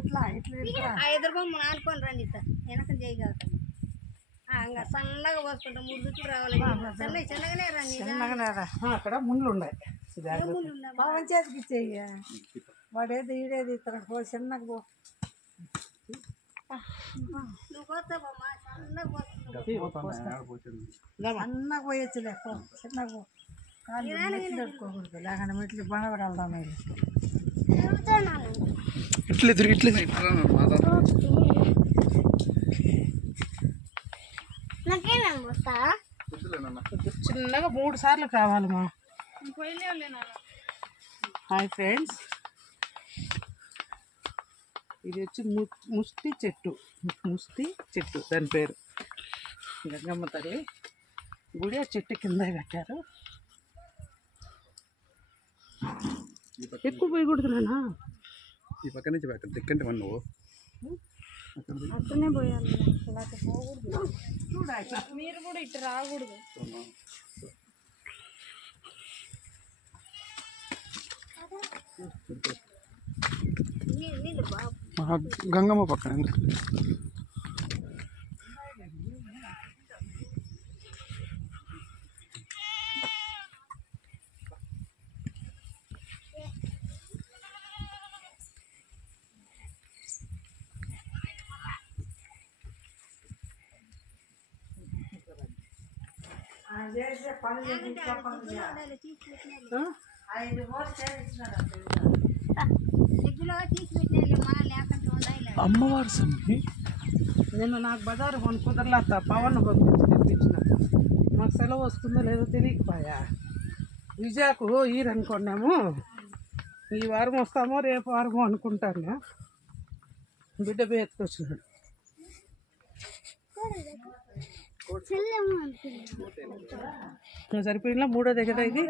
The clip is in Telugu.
ఇట్లా ఎదురుబొమ్మ అనుకొని రండి ఇట్లా వెనక చేయగలుగుతాం సన్నగా పోసుకుంటాం 3 దుక్కులు రావాలి చిన్నగానే రండి అక్కడ ముండ్లు ఉన్నాయి చేతికి ఇచ్చేయ వాడేది ఈడేది ఇతను పో చిన్నగా పో నువ్వు పోతావమ్మా సన్నగా సన్నగా పోయొచ్చులే చిన్నగా పో కాళ్ళు మెట్లు పెట్టుకోకూడదు లేకుండా మెట్లు బండపడతాం ఇట్లా చిన్నగా 3 సార్లు కావాలమ్మా. హాయ్ ఫ్రెండ్స్, ఇది వచ్చి ముస్తి చెట్టు దాని పేరు. గంగమ్మ తల్లి గుడి ఆ చెట్టు కింద కట్టారు. ఎక్కువ పోయకూడదునా ఈ పక్క నుంచి దిక్కంటే మన నువ్వు అక్కడనే పోయాలి మీరు కూడా ఇటు రాకూడదు. గంగమ్మ పక్కన అమ్మవారు సమ్మి నేను నాకు బజారు కొన్ని కుదరలేత పవన్ పంపించి తెప్పించిన. మాకు సెలవు వస్తుందో లేదో తెలియకపోయా. విజయకు ఈరనుకున్నాము. ఈ వారం వస్తామో రేపు వారమో అనుకుంటాను. బిడ్డ పోయి ఎత్తుకొచ్చినాడు. సరిపోయినా 3వ దగ్గర ఇది.